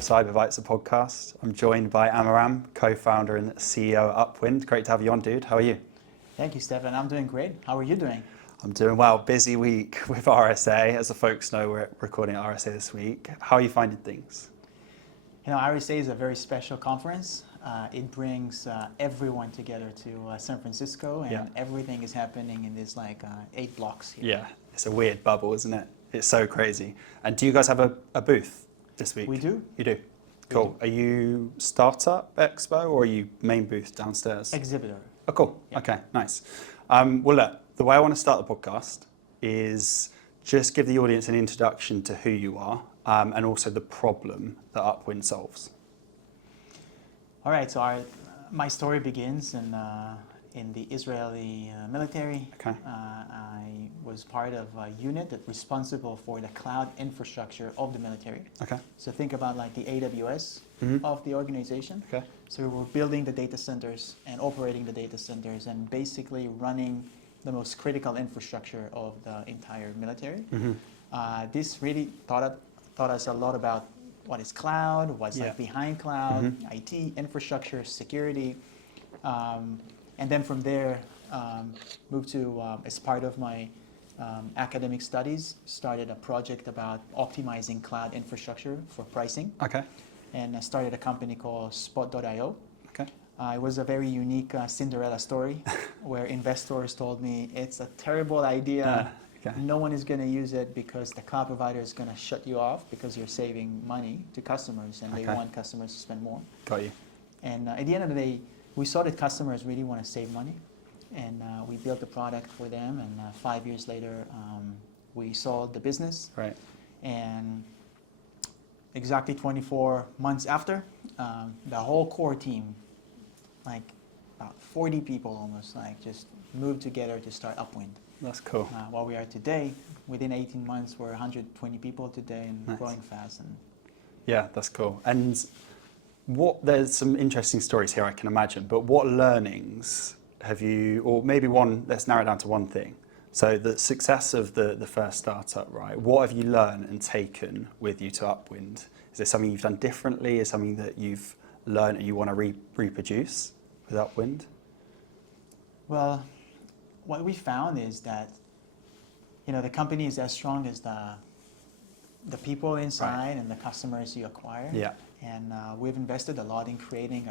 CyberBytes, a podcast. I'm joined by Amiram, co-founder and CEO at Upwind. Great to have you on, dude. How are you? Thank you, Stefan. I'm doing great. How are you doing? I'm doing well. Busy week with RSA. As the folks know, we're recording at RSA this week. How are you finding things? You know, RSA is a very special conference. It brings everyone together to San Francisco, and everything is happening in this 8 blocks here. Yeah, it's a weird bubble, isn't it? It's so crazy. And do you guys have a booth this week? We do. You do? Cool. Are you Startup Expo or are you main booth downstairs? Exhibitor. Oh, cool. Yeah. Okay, nice. Well, look, the way I want to start the podcast is just give the audience an introduction to who you are and also the problem that Upwind solves. All right, so my story begins in the Israeli military. Okay. I was part of a unit that's responsible for the cloud infrastructure of the military. Okay. So think about like the AWS of the organization. Okay. So we were building the data centers and operating the data centers and basically running the most critical infrastructure of the entire military. This really taught us a lot about what is cloud, what's like behind cloud, IT, infrastructure, security. And then from there, moved to, as part of my academic studies, started a project about optimizing cloud infrastructure for pricing. Okay. And I started a company called Spot.io. Okay. It was a very unique Cinderella story where investors told me it's a terrible idea. No one is going to use it because the cloud provider is going to shut you off because you're saving money to customers and they want customers to spend more. Got you. And at the end of the day, we saw that customers really want to save money, and we built the product for them. And 5 years later, we sold the business. Right. And exactly 24 months after, the whole core team, like about 40 people almost, like just moved together to start Upwind. That's cool. While we are today, within 18 months, we're 120 people today and growing fast. And yeah, that's cool. And there's some interesting stories here, I can imagine, but what learnings have you, or maybe one, let's narrow it down to one thing. So the success of the first startup, right? What have you learned and taken with you to Upwind? Is there something you've done differently? Is something that you've learned and you want to reproduce with Upwind? Well, what we found is that, you know, the company is as strong as the people inside and the customers you acquire. Yeah. And we've invested a lot in creating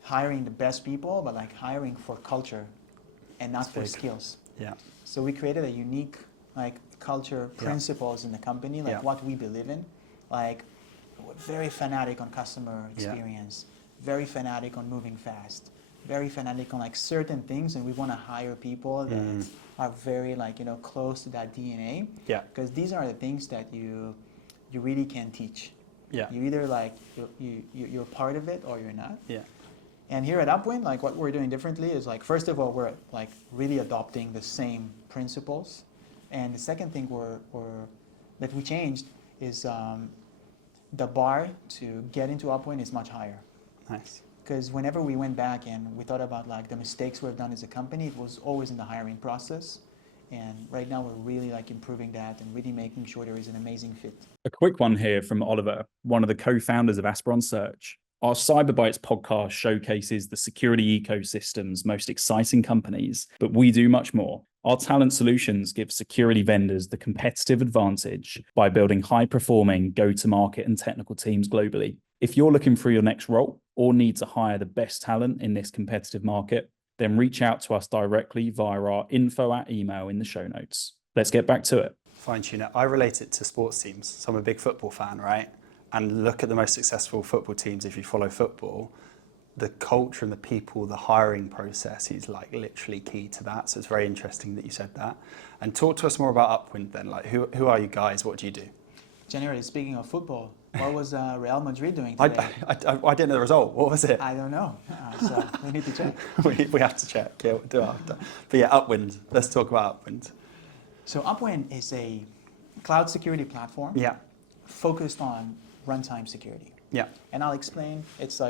hiring the best people, but like hiring for culture and not for skills. Yeah. So we created a unique culture principles in the company, what we believe in. Like, we're very fanatic on customer experience, very fanatic on moving fast, very fanatic on certain things, and we want to hire people that are very close to that DNA. Yeah. Because these are the things that you really can teach. Yeah. You either you're part of it or you're not. Yeah. And here at Upwind, what we're doing differently is first of all, we're really adopting the same principles. And the second thing that we changed is the bar to get into Upwind is much higher. Nice. Because whenever we went back and we thought about the mistakes we've done as a company, it was always in the hiring process. And right now we're really improving that and really making sure there is an amazing fit. A quick one here from Oliver, one of the co-founders of Aspiron Search. Our CyberBytes podcast showcases the security ecosystem's most exciting companies, but we do much more. Our talent solutions give security vendors the competitive advantage by building high-performing go-to-market and technical teams globally. If you're looking for your next role or need to hire the best talent in this competitive market, then reach out to us directly via our info@email in the show notes. Let's get back to it. Fine tune it. I relate it to sports teams. So I'm a big football fan, right? And look at the most successful football teams if you follow football. The culture and the people, the hiring process is literally key to that. So it's very interesting that you said that. And talk to us more about Upwind then. Who are you guys? What do you do? Generally speaking of football, what was Real Madrid doing today? I didn't know the result. What was it? I don't know. So we need to check. we have to check. Yeah, we'll do it after. But yeah, Upwind. Let's talk about Upwind. So Upwind is a cloud security platform focused on runtime security. Yeah. And I'll explain. It's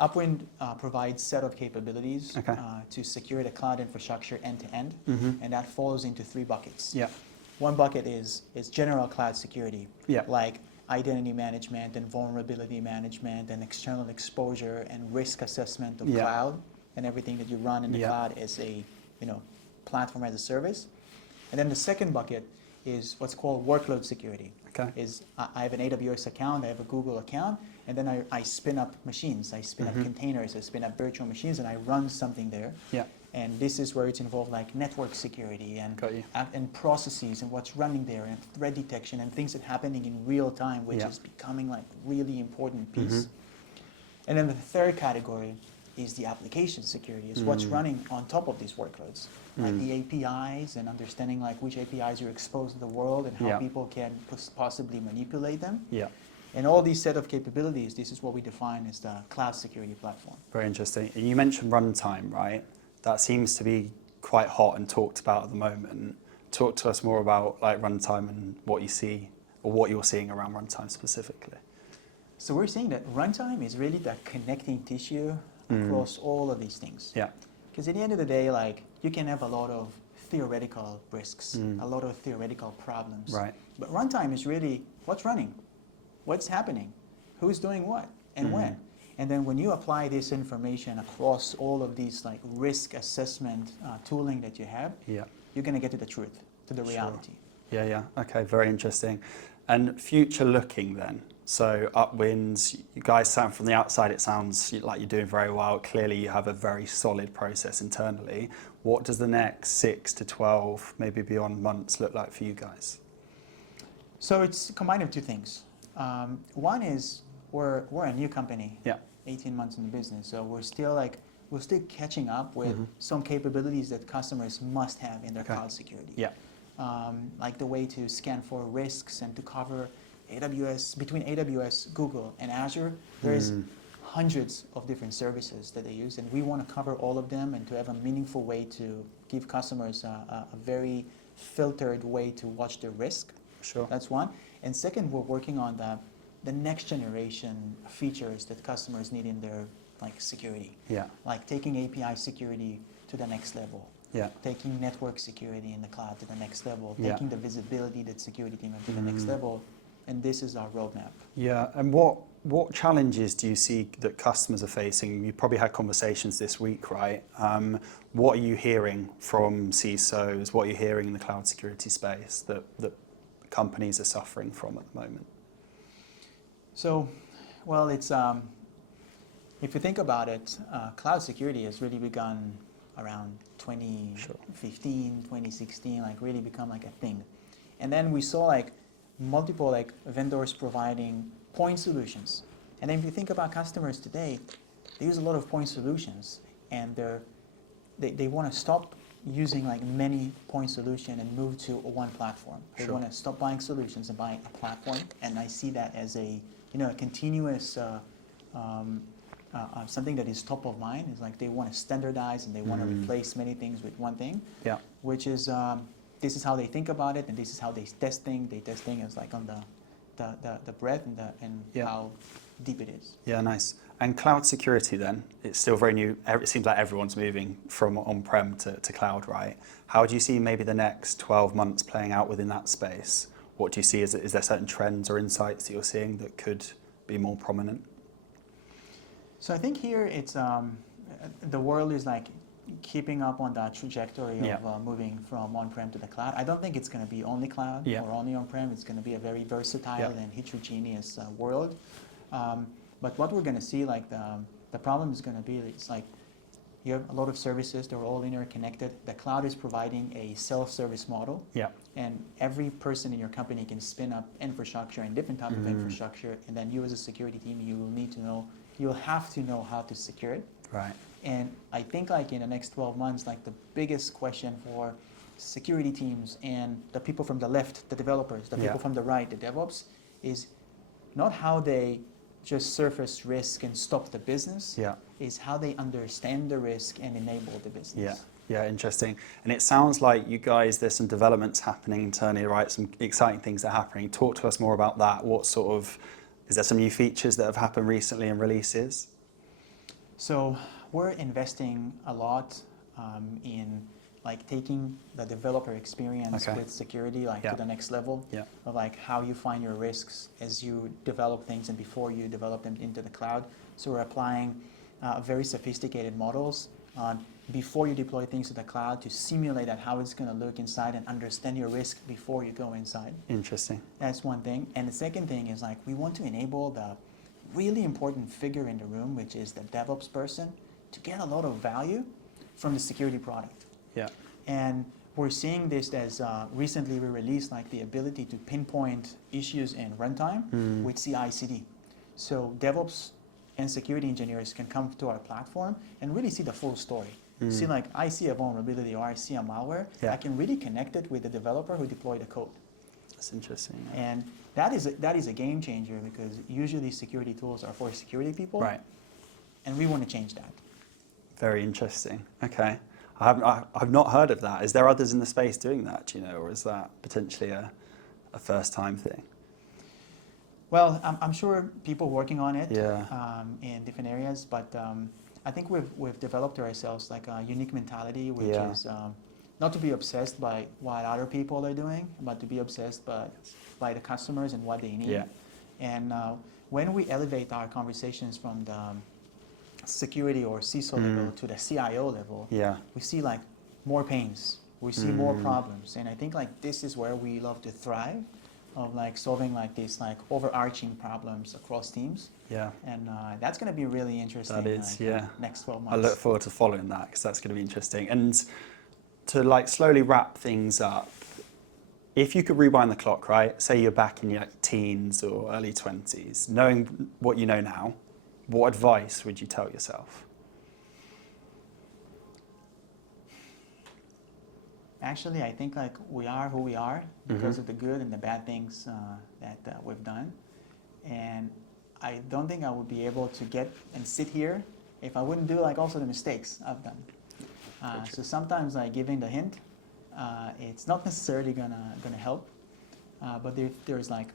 Upwind provides set of capabilities to secure the cloud infrastructure end to end, and that falls into 3 buckets. Yeah. One bucket is general cloud security, like identity management and vulnerability management and external exposure and risk assessment of Yeah. cloud and everything that you run in the Yeah. cloud as a platform as a service. And then the second bucket is what's called workload security. Okay. Is I have an AWS account, I have a Google account, and then I spin up machines, I spin up containers, I spin up virtual machines, and I run something there. Yeah. And this is where it's involved like network security and Got you. and processes and what's running there and threat detection and things that are happening in real time, which Yeah. is becoming like really important piece. And then the third category is the application security, is what's running on top of these workloads, like the APIs and understanding like which APIs you're exposed to the world and how Yeah. people can possibly manipulate them. Yeah. And all these set of capabilities, this is what we define as the cloud security platform. Very interesting. And you mentioned runtime, right? That seems to be quite hot and talked about at the moment. Talk to us more about like runtime and what you see or what you're seeing around runtime specifically. So we're seeing that runtime is really the connecting tissue across all of these things. Yeah. Because at the end of the day, like you can have a lot of theoretical risks, a lot of theoretical problems. Right. But runtime is really what's running, what's happening, who's doing what, and when. And then when you apply this information across all of these like risk assessment tooling that you have, Yeah. you're going to get to the truth, to the reality. Yeah, yeah. Okay, very interesting. And future looking then. So Upwind, you guys sound from the outside, it sounds like you're doing very well. Clearly you have a very solid process internally. What does the next 6 to 12, maybe beyond months look like for you guys? So it's a combined of two things. One is we're a new company, Yeah. 18 months in the business, so we're still catching up with some capabilities that customers must have in their cloud security. Yeah. Like the way to scan for risks and to cover AWS, between AWS, Google, and Azure, there's hundreds of different services that they use, and we want to cover all of them and to have a meaningful way to give customers a very filtered way to watch their risk. Sure. That's one. And second, we're working on the next generation features that customers need in their like security. Yeah. Like taking API security to the next level. Yeah. Taking network security in the cloud to the next level. Yeah. Taking the visibility that security team have to the next level. And this is our roadmap. Yeah, and what challenges do you see that customers are facing? You probably had conversations this week, right? What are you hearing from CISOs? What are you hearing in the cloud security space that companies are suffering from at the moment? So, well, it's if you think about it, cloud security has really begun around 2015, 2016, like really become like a thing. And then we saw like multiple like vendors providing point solutions. And then if you think about customers today, they use a lot of point solutions, and they want to stop using like many point solution and move to one platform. They Sure. want to stop buying solutions and buy a platform. And I see that as a a continuous something that is top of mind. Is like they want to standardize and they want to replace many things with one thing. Yeah. Which is this is how they think about it, and this is how they test things. They test things like on the breadth and Yeah. how deep it is. Yeah, nice. And cloud security then, it's still very new. It seems like everyone's moving from on-prem to cloud, right? How do you see maybe the next 12 months playing out within that space? What do you see? Is there certain trends or insights that you're seeing that could be more prominent? So I think here it's the world is like keeping up on that trajectory of moving from on-prem to the cloud. I don't think it's going to be only cloud or only on-prem. It's going to be a very versatile and heterogeneous world. But what we're going to see, like the problem is going to be, it's like you have a lot of services, they're all interconnected. The cloud is providing a self-service model. Yeah. And every person in your company can spin up infrastructure and different type of infrastructure. And then you as a security team, you'll have to know how to secure it. Right. And I think like in the next 12 months, like the biggest question for security teams and the people from the left, the developers, the people from the right, the DevOps, is not how they just surface risk and stop the business, is how they understand the risk and enable the business. Yeah, interesting. And it sounds like you guys, there's some developments happening internally, right? Some exciting things that are happening. Talk to us more about that. Is there some new features that have happened recently in releases? So we're investing a lot in like taking the developer experience Okay. with security like Yeah. to the next level Yeah. of like how you find your risks as you develop things and before you develop them into the cloud. So we're applying very sophisticated models on before you deploy things to the cloud to simulate at how it's going to look inside and understand your risk before you go inside. Interesting. That's one thing. And the second thing is like we want to enable the really important figure in the room, which is the DevOps person, to get a lot of value from the security product. Yeah. And we're seeing this as recently we released like the ability to pinpoint issues in runtime with CI/CD. So DevOps and security engineers can come to our platform and really see the full story. See, like I see a vulnerability or I see a malware, Yeah. I can really connect it with the developer who deployed the code. That's interesting. And that is a game changer because usually security tools are for security people, Right. and we want to change that. Very interesting. Okay. I've not heard of that. Is there others in the space doing that, do you know, or is that potentially a first time thing? Well, I'm sure people working on it Yeah. in different areas, but I think we've developed ourselves like a unique mentality, which Yeah. is not to be obsessed by what other people are doing, but to be obsessed by the customers and what they need. Yeah. And when we elevate our conversations from the security or CISO level to the CIO level, Yeah. we see like more pains, we see more problems, and I think like this is where we love to thrive, of like solving like these like overarching problems across teams, Yeah. and that's going to be really interesting. That is, like, yeah. Next 12 I months. look forward to following that because that's going to be interesting. And to like slowly wrap things up, if you could rewind the clock, right? Say you're back in your teens or early 20s, knowing what you know now, what advice would you tell yourself? Actually, I think like we are who we are because of the good and the bad things that we've done, and I don't think I would be able to get and sit here if I wouldn't do like also the mistakes I've done. So sometimes like giving the hint, it's not necessarily gonna help, but there's like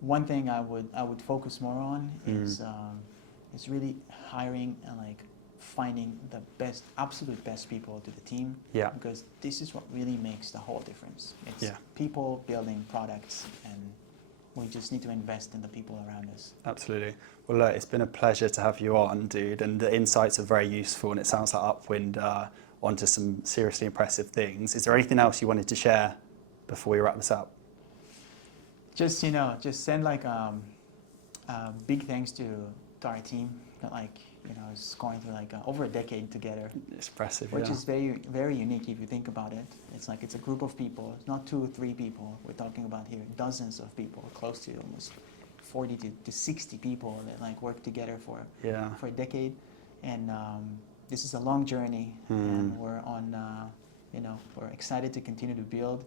one thing I would focus more on is really hiring and like finding the best, absolute best people to the team. Yeah. Because this is what really makes the whole difference. It's Yeah. people building products, and we just need to invest in the people around us. Absolutely. Well, look, it's been a pleasure to have you on, dude, and the insights are very useful, and it sounds like Upwind onto some seriously impressive things. Is there anything else you wanted to share before we wrap this up? Just just send like big thanks to our team that like is going through like over a decade together, It's impressive, which yeah. is very, very unique if you think about it. It's like it's a group of people. It's not 2 or 3 people we're talking about here. Dozens of people, close to almost 40 to 60 people that like work together for a decade. And this is a long journey, and we're on. We're excited to continue to build.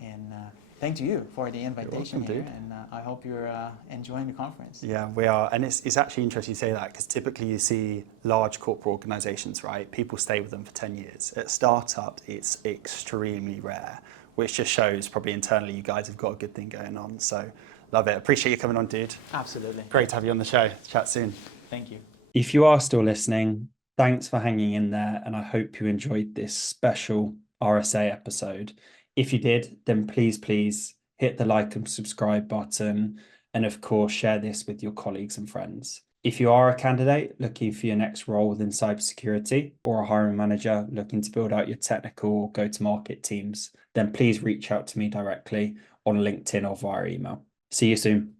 And thank you for the invitation welcome, here, dude. and I hope you're enjoying the conference. Yeah, we are. And it's actually interesting you say that because typically you see large corporate organizations, right? People stay with them for 10 years. At startups, it's extremely rare, which just shows probably internally you guys have got a good thing going on. So love it. Appreciate you coming on, dude. Absolutely. Great to have you on the show. Chat soon. Thank you. If you are still listening, thanks for hanging in there, and I hope you enjoyed this special RSA episode. If you did, then please hit the like and subscribe button, and of course, share this with your colleagues and friends. If you are a candidate looking for your next role within cybersecurity, or a hiring manager looking to build out your technical or go-to-market teams, then please reach out to me directly on LinkedIn or via email. See you soon.